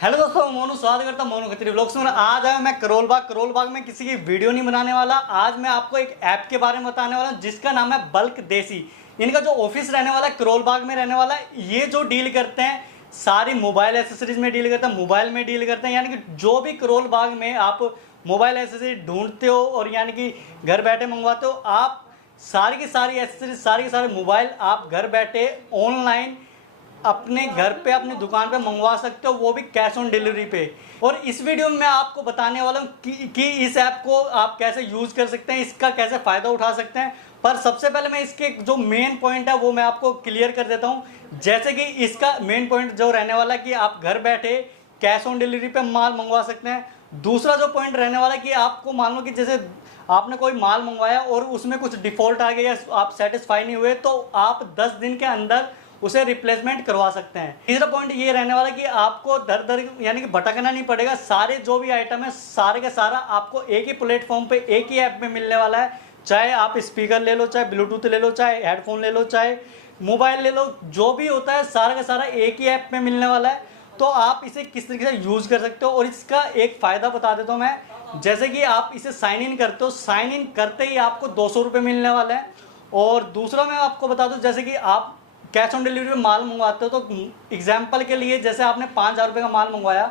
Hello दोस्तों, मोनू स्वागत करता हूं मोनू खत्री ब्लॉग्स में। आज आया मैं करोल बाग में किसी की वीडियो नहीं बनाने वाला। आज मैं आपको एक ऐप के बारे में बताने वाला हूं जिसका नाम है बल्क देसी। इनका जो ऑफिस रहने वाला है करोल बाग में रहने वाला है। ये जो डील करते हैं सारी मोबाइल एसेसरीज में डील करते हैं, मोबाइल में डील करते हैं। यानी कि जो भी करोल बाग में आप मोबाइल एसेसरीज ढूंढते हो और यानी कि घर बैठे मंगवाते हो, आप सारी की सारी एसेसरीज, सारी के सारे मोबाइल आप घर बैठे ऑनलाइन अपने घर पे अपनी दुकान पे मंगवा सकते हो, वो भी कैश ऑन डिलीवरी पे। और इस वीडियो में मैं आपको बताने वाला हूँ कि इस ऐप को आप कैसे यूज़ कर सकते हैं, इसका कैसे फ़ायदा उठा सकते हैं। पर सबसे पहले मैं इसके जो मेन पॉइंट है वो मैं आपको क्लियर कर देता हूँ। जैसे कि इसका मेन पॉइंट जो रहने वाला है कि आप घर बैठे कैश ऑन डिलीवरी पे माल मंगवा सकते हैं। दूसरा जो पॉइंट रहने वाला है कि आपको मान लो कि जैसे आपने कोई माल मंगवाया और उसमें कुछ डिफ़ॉल्ट आ गया, आप सेटिस्फाई नहीं हुए, तो आप 10 दिन के अंदर उसे रिप्लेसमेंट करवा सकते हैं। तीसरा पॉइंट ये रहने वाला कि आपको दर दर यानी कि भटकना नहीं पड़ेगा। सारे जो भी आइटम है सारे का सारा आपको एक ही प्लेटफॉर्म पे एक ही ऐप में मिलने वाला है। चाहे आप स्पीकर ले लो, चाहे ब्लूटूथ ले लो, चाहे हेडफोन ले लो, चाहे मोबाइल ले लो, जो भी होता है सारा का सारा एक ही ऐप में मिलने वाला है। तो आप इसे किस तरीके से यूज़ कर सकते हो। और इसका एक फ़ायदा बता देता हूँ मैं। जैसे कि आप इसे साइन इन करते हो, साइन इन करते ही आपको 200 रुपये मिलने वाले हैं। और दूसरा मैं आपको बता दूं, जैसे कि आप कैश ऑन डिलीवरी में माल मंगवाते हो तो एग्जाम्पल के लिए जैसे आपने 5,000 रुपये का माल मंगवाया,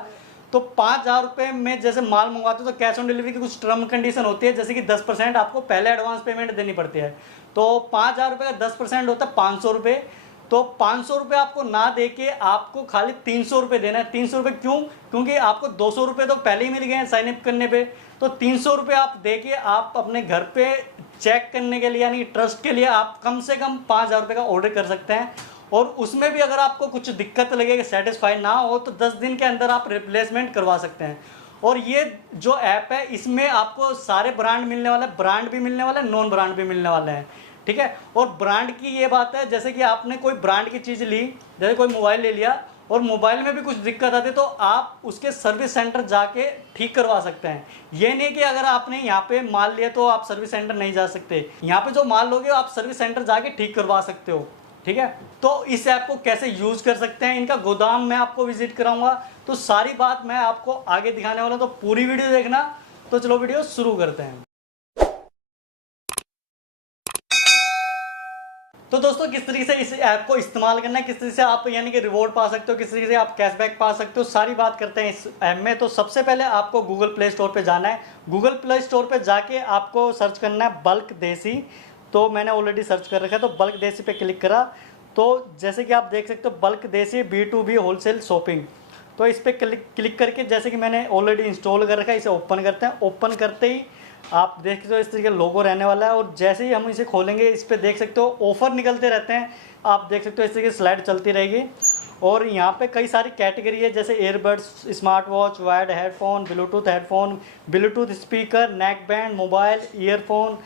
तो 5,000 रुपये में जैसे माल मंगवाते हो तो कैश ऑन डिलीवरी की कुछ टर्म कंडीशन होती है। जैसे कि 10% आपको पहले एडवांस पेमेंट देनी पड़ती है। तो 5,000 रुपये का 10% होता है 500 रुपये। तो 500 रुपये आपको ना दे के आपको खाली 300 रुपये देना है। 300 रुपये क्यों? क्योंकि आपको 200 रुपये तो पहले ही मिल गए हैं साइन अप करने पे। तो 300 रुपये आप दे के आप अपने घर पे चेक करने के लिए यानी ट्रस्ट के लिए आप कम से कम 5,000 रुपये का ऑर्डर कर सकते हैं। और उसमें भी अगर आपको कुछ दिक्कत लगे कि सेटिस्फाई ना हो तो 10 दिन के अंदर आप रिप्लेसमेंट करवा सकते हैं। और ये जो ऐप है इसमें आपको सारे ब्रांड मिलने वाले हैं, ब्रांड भी मिलने वाले हैं, नॉन ब्रांड भी मिलने वाले हैं। ठीक है। और ब्रांड की ये बात है, जैसे कि आपने कोई ब्रांड की चीज़ ली, जैसे कोई मोबाइल ले लिया और मोबाइल में भी कुछ दिक्कत आती है तो आप उसके सर्विस सेंटर जाके ठीक करवा सकते हैं। ये नहीं कि अगर आपने यहाँ पे माल लिया तो आप सर्विस सेंटर नहीं जा सकते। यहाँ पे जो माल लोगे आप सर्विस सेंटर जाके ठीक करवा सकते हो। ठीक है। तो इस ऐप को कैसे यूज़ कर सकते हैं, इनका गोदाम मैं आपको विजिट कराऊंगा, तो सारी बात मैं आपको आगे दिखाने वाला हूं। तो पूरी वीडियो देखना। तो चलो वीडियो शुरू करते हैं। तो दोस्तों, किस तरीके से इस ऐप को इस्तेमाल करना है, किस तरीके से आप यानी कि रिवॉर्ड पा सकते हो, किस तरीके से आप कैशबैक पा सकते हो, सारी बात करते हैं इस ऐप में। तो सबसे पहले आपको गूगल प्ले स्टोर पे जाना है। गूगल प्ले स्टोर पे जाके आपको सर्च करना है बल्क देसी। तो मैंने ऑलरेडी सर्च कर रखा है, तो बल्क देसी पे क्लिक करा। तो जैसे कि आप देख सकते हो बल्क देसी B2B होलसेल शॉपिंग। तो इस पर क्लिक करके जैसे कि मैंने ऑलरेडी इंस्टॉल कर रखा है, इसे ओपन करते हैं। ओपन करते ही आप देख सकते हो इस तरीके का लोगो रहने वाला है। और जैसे ही हम इसे खोलेंगे इस पर देख सकते हो ऑफर निकलते रहते हैं। आप देख सकते हो इस तरीके की स्लाइड चलती रहेगी। और यहाँ पे कई सारी कैटेगरी है, जैसे earbuds, smart watch, wired headphone, bluetooth bluetooth speaker, neck band, mobile, earphone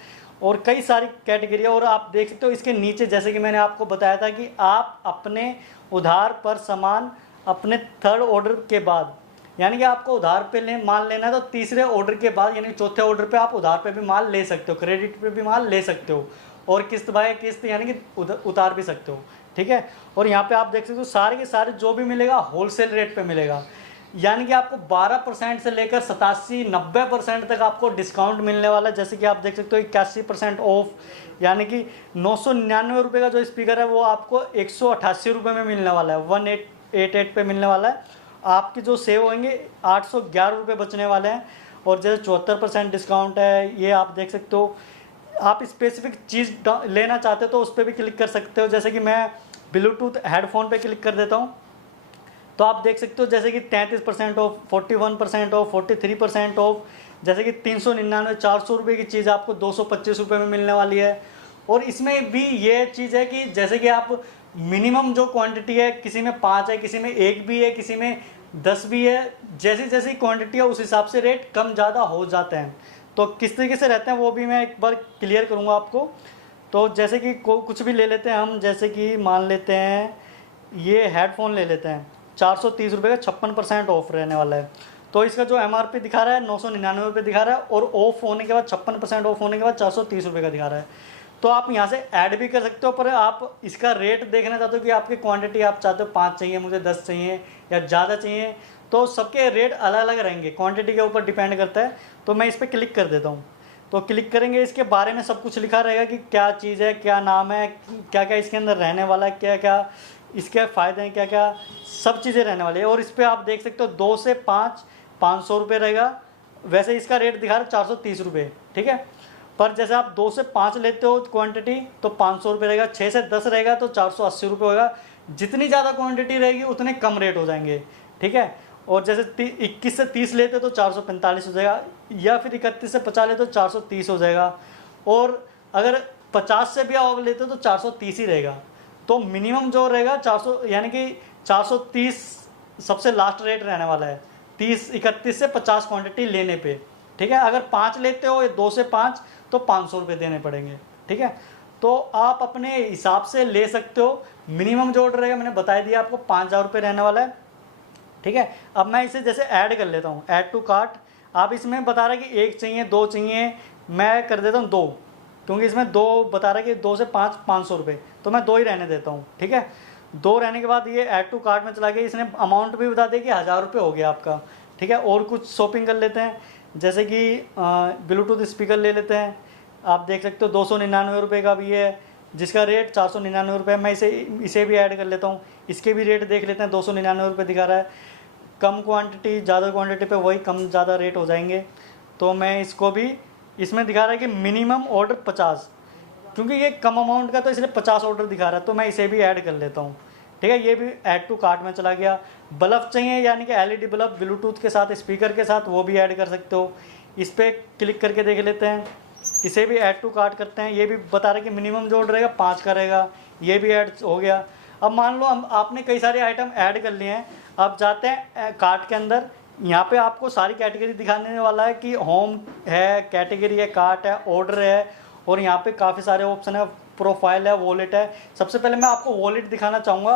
और कई सारी कैटेगरी है। और आप देख सकते हो इसके नीचे जैसे कि मैंने आपको बताया था कि आप अपने उधार पर सामान अपने थर्ड ऑर्डर के बाद, यानी कि आपको उधार पे माल लेना है तो तीसरे ऑर्डर के बाद यानी चौथे ऑर्डर पे आप उधार पे भी माल ले सकते हो, क्रेडिट पे भी माल ले सकते हो, और किस्त बाय किस्त यानी कि उतार भी सकते हो। ठीक है। और यहाँ पे आप देख सकते हो सारे के सारे जो भी मिलेगा होलसेल रेट पे मिलेगा। यानी कि आपको 12% से लेकर 87-90% तक आपको डिस्काउंट मिलने वाला है। जैसे कि आप देख सकते हो 81% ऑफ, यानी कि 999 रुपये का जो स्पीकर है वो आपको 188 रुपये में मिलने वाला है, 1888 पे मिलने वाला है। आपके जो सेव होंगे 811 रुपये बचने वाले हैं। और जैसे 74% डिस्काउंट है, ये आप देख सकते हो। आप स्पेसिफिक चीज़ लेना चाहते हो तो उस पर भी क्लिक कर सकते हो। जैसे कि मैं ब्लूटूथ हेडफोन पे क्लिक कर देता हूँ, तो आप देख सकते हो जैसे कि 33% ऑफ, 41% ऑफ, 43% ऑफ। जैसे कि 399 400 रुपये की चीज़ आपको 225 रुपये में मिलने वाली है। और इसमें भी ये चीज़ है कि जैसे कि आप मिनिमम जो क्वांटिटी है, किसी में 5 है, किसी में 1 भी है, किसी में 10 भी है, जैसी जैसी क्वांटिटी है उस हिसाब से रेट कम ज़्यादा हो जाते हैं। तो किस तरीके से रहते हैं वो भी मैं एक बार क्लियर करूँगा आपको। तो जैसे कि कुछ भी ले लेते हैं हम, जैसे कि मान लेते हैं ये हेडफोन ले लेते हैं, 430 रुपये का 56% ऑफ रहने वाला है। तो इसका जो MRP दिखा रहा है 999 रुपये दिखा रहा है, और ऑफ होने के बाद 56% ऑफ होने के बाद 430 रुपये का दिखा रहा है। तो आप यहाँ से ऐड भी कर सकते हो, पर आप इसका रेट देखना चाहते हो कि आपकी क्वांटिटी आप चाहते हो 5 चाहिए, मुझे 10 चाहिए या ज़्यादा चाहिए, तो सबके रेट अलग अलग रहेंगे, क्वांटिटी के ऊपर डिपेंड करता है। तो मैं इस पर क्लिक कर देता हूँ। तो क्लिक करेंगे, इसके बारे में सब कुछ लिखा रहेगा कि क्या चीज़ है, क्या नाम है, क्या क्या इसके अंदर रहने वाला है, क्या क्या इसके फ़ायदे हैं, क्या क्या सब चीज़ें रहने वाली है। और इस पर आप देख सकते हो 2 से 5 500 रुपये रहेगा। वैसे इसका रेट दिखा रहा है 430 रुपये, ठीक है। पर जैसे आप 2 से 5 लेते हो क्वांटिटी तो 500 रुपये रहेगा, 6 से 10 रहेगा तो 480 रुपये होगा। जितनी ज़्यादा क्वांटिटी रहेगी उतने कम रेट हो जाएंगे, ठीक है। और जैसे 21 से 30 लेते तो 445 हो जाएगा, या फिर 31 से 50 लेते तो 430 हो जाएगा। और अगर 50 से भी आप लेते तो 430 ही रहेगा। तो मिनिमम जो रहेगा 400, यानी कि 430 सबसे लास्ट रेट रहने वाला है 31 से 50 क्वांटिटी लेने पे, ठीक है। अगर 5 लेते हो 2 से 5 तो 500 रुपये देने पड़ेंगे, ठीक है। तो आप अपने हिसाब से ले सकते हो। मिनिमम जो ऑर्डर रहेगा मैंने बता दिया आपको 5000 रुपये रहने वाला है, ठीक है। अब मैं इसे जैसे ऐड कर लेता हूँ, ऐड टू कार्ट। आप इसमें बता रहा है कि 1 चाहिए 2 चाहिए, मैं कर देता हूँ 2, क्योंकि इसमें 2 बता रहा है कि 2 से 5 500 रुपये, तो मैं 2 ही रहने देता हूँ, ठीक है। 2 रहने के बाद ये ऐड टू कार्ट में चला गया। इसने अमाउंट भी बता दिया कि 1000 रुपये हो गया आपका, ठीक है। और कुछ शॉपिंग कर लेते हैं, जैसे कि ब्लूटूथ स्पीकर ले लेते हैं। आप देख सकते हो 299 रुपये का भी है, जिसका रेट 499 रुपये। मैं इसे भी ऐड कर लेता हूँ। इसके भी रेट देख लेते हैं, 299 रुपये दिखा रहा है। कम क्वांटिटी ज़्यादा क्वांटिटी पे वही कम ज़्यादा रेट हो जाएंगे। तो मैं इसको भी, इसमें दिखा रहा है कि मिनिमम ऑर्डर 50, क्योंकि ये कम अमाउंट का तो इसलिए 50 ऑर्डर दिखा रहा है, तो मैं इसे भी ऐड कर लेता हूँ, ठीक है। ये भी ऐड टू कार्ट में चला गया। बल्ब चाहिए, यानी कि LED बल्ब ब्लूटूथ के साथ स्पीकर के साथ, वो भी ऐड कर सकते हो। इस पर क्लिक करके देख लेते हैं, इसे भी ऐड टू कार्ट करते हैं। ये भी बता रहे कि मिनिमम जो ऑर्डर रहेगा 5 का रहेगा, ये भी ऐड हो गया। अब मान लो आपने कई सारे आइटम ऐड कर लिए हैं, अब जाते हैं कार्ट के अंदर। यहाँ पे आपको सारी कैटेगरी दिखाने वाला है कि होम है, कैटेगरी है, कार्ट है, ऑर्डर है, और यहाँ पे काफ़ी सारे ऑप्शन है, प्रोफाइल है, वॉलेट है। सबसे पहले मैं आपको वॉलेट दिखाना चाहूँगा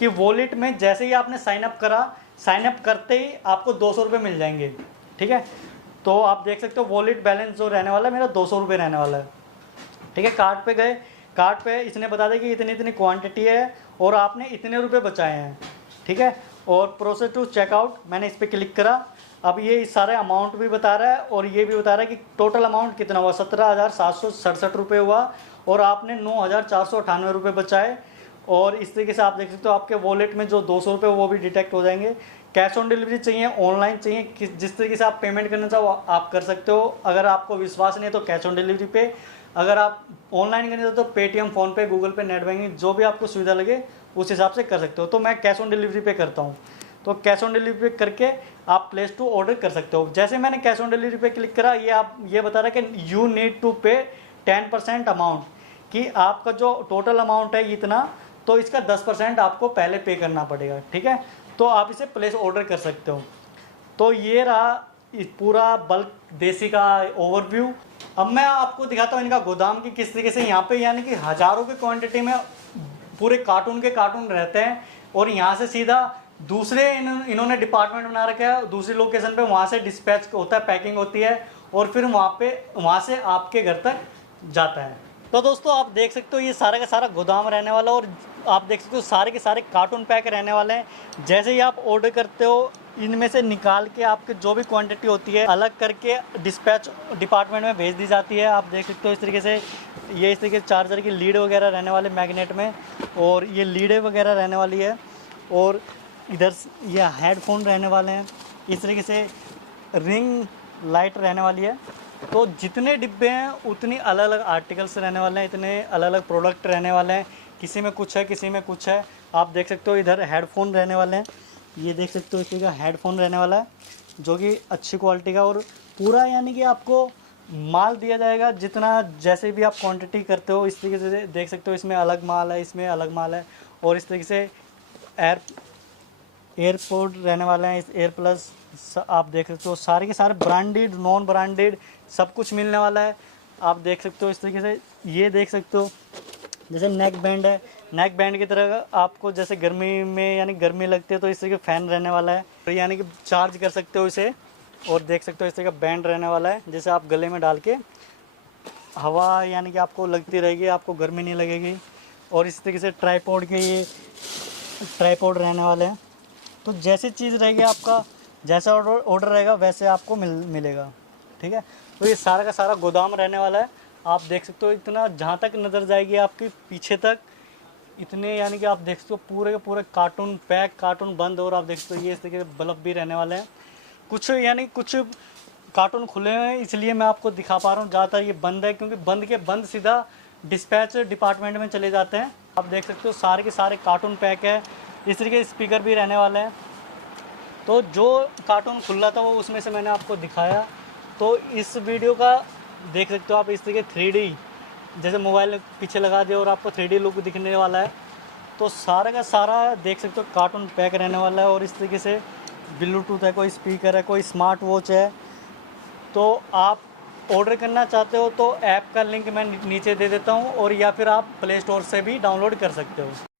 कि वॉलेट में जैसे ही आपने साइनअप करा, साइनअप करते ही आपको 200 रुपये मिल जाएंगे, ठीक है। तो आप देख सकते हो वॉलेट बैलेंस जो रहने वाला है मेरा 200 रुपये रहने वाला है, ठीक है। कार्ट पे गए, कार्ट पे इसने बता दिया कि इतनी इतनी क्वांटिटी है और आपने इतने रुपए बचाए हैं, ठीक है। और प्रोसेस टू चेकआउट, मैंने इस पर क्लिक करा। अब ये सारे अमाउंट भी बता रहा है और ये भी बता रहा है कि टोटल अमाउंट कितना हुआ, 17,767 रुपये हुआ और आपने 9,498 रुपये बचाए। और इस तरीके से आप देख सकते हो आपके वॉलेट में जो 200 रुपये वो भी डिटेक्ट हो जाएंगे। कैश ऑन डिलीवरी चाहिए, ऑनलाइन चाहिए, जिस तरीके से आप पेमेंट करना चाहो आप कर सकते हो। अगर आपको विश्वास नहीं है तो कैश ऑन डिलीवरी पे, अगर आप ऑनलाइन करना चाहते हो तो पेटीएम, फ़ोनपे, गूगल पे, नेट बैंकिंग, जो भी आपको सुविधा लगे उस हिसाब से कर सकते हो। तो मैं कैश ऑन डिलीवरी पे करता हूँ। तो कैश ऑन डिलीवरी पे करके आप प्लेस टू ऑर्डर कर सकते हो। जैसे मैंने कैश ऑन डिलीवरी पे क्लिक करा, ये बता रहा है कि यू नीड टू पे 10% अमाउंट, कि आपका जो टोटल अमाउंट है इतना, तो इसका 10% आपको पहले पे करना पड़ेगा, ठीक है। तो आप इसे प्लेस ऑर्डर कर सकते हो। तो ये रहा पूरा बल्क देसी का ओवरव्यू। अब मैं आपको दिखाता हूँ इनका गोदाम की किस तरीके से, यहाँ पे यानी कि हज़ारों की क्वांटिटी में पूरे कार्टून के कार्टून रहते हैं। और यहाँ से सीधा दूसरे इन्होंने डिपार्टमेंट बना रखा है, दूसरी लोकेशन पे, वहाँ से डिस्पैच होता है, पैकिंग होती है और फिर वहाँ से आपके घर तक जाता है। तो दोस्तों आप देख सकते हो ये सारा का सारा गोदाम रहने वाला है और आप देख सकते हो सारे के सारे कार्टून पैक रहने वाले हैं। जैसे ही आप ऑर्डर करते हो इनमें से निकाल के आपके जो भी क्वांटिटी होती है अलग करके डिस्पैच डिपार्टमेंट में भेज दी जाती है। आप देख सकते हो इस तरीके से, ये इस तरीके से चार्जर की लीड वगैरह रहने वाले मैग्नेट में, और ये लीडें वगैरह रहने वाली है, और इधर ये हेडफोन रहने वाले हैं। इस तरीके से रिंग लाइट रहने वाली है। तो जितने डिब्बे हैं उतनी अलग अलग आर्टिकल्स रहने वाले हैं, इतने अलग अलग प्रोडक्ट रहने वाले हैं। किसी में कुछ है, किसी में कुछ है। आप देख सकते हो इधर हेडफोन रहने वाले हैं, ये देख सकते हो इसी का हेडफोन रहने वाला है जो कि अच्छी क्वालिटी का, और पूरा यानी कि आपको माल दिया जाएगा जितना, जैसे भी आप क्वांटिटी करते हो। इस तरीके से देख सकते हो इसमें अलग माल है, इसमें अलग माल है। और इस तरीके से एयरपोर्ट रहने वाले हैं, इस एयर प्लस आप देख सकते हो सारे के सारे ब्रांडेड, नॉन ब्रांडेड सब कुछ मिलने वाला है। आप देख सकते हो इस तरीके से, ये देख सकते हो जैसे नेक बैंड है, नेक बैंड की तरह आपको जैसे गर्मी में यानी गर्मी लगती है तो इस तरीके फैन रहने वाला है, तो यानी कि चार्ज कर सकते हो इसे। और देख सकते हो इस तरह का बैंड रहने वाला है, जैसे आप गले में डाल के हवा यानी कि आपको लगती रहेगी, आपको गर्मी नहीं लगेगी। और इस तरीके से ट्राईपोड के ये ट्राईपोड रहने वाले हैं, तो जैसी चीज़ रहेगी आपका, जैसा ऑर्डर रहेगा वैसे आपको मिलेगा। ठीक है, तो ये सारा का सारा गोदाम रहने वाला है। आप देख सकते हो इतना, जहाँ तक नज़र जाएगी आपकी पीछे तक इतने, यानी कि आप देख सकते हो पूरे के पूरे कार्टून पैक, कार्टून बंद, और आप देख सकते हो ये इस तरीके से बल्ब भी रहने वाले हैं। कुछ यानी कुछ कार्टून खुले हुए हैं इसलिए मैं आपको दिखा पा रहा हूँ, ज़्यादातर ये बंद है क्योंकि बंद के बंद सीधा डिस्पैच डिपार्टमेंट में चले जाते हैं। आप देख सकते हो सारे के सारे कार्टून पैक है। इस तरीके स्पीकर भी रहने वाले हैं। तो जो कार्टून खुला था वो उसमें से मैंने आपको दिखाया। तो इस वीडियो का देख सकते हो आप इस तरीके 3D, जैसे मोबाइल पीछे लगा दिया और आपको 3D लुक दिखने वाला है। तो सारा का सारा देख सकते हो कार्टून पैक रहने वाला है। और इस तरीके से ब्लूटूथ है, कोई स्पीकर है, कोई स्मार्ट वॉच है। तो आप ऑर्डर करना चाहते हो तो ऐप का लिंक मैं नीचे दे देता हूँ, और या फिर आप प्ले स्टोर से भी डाउनलोड कर सकते हो।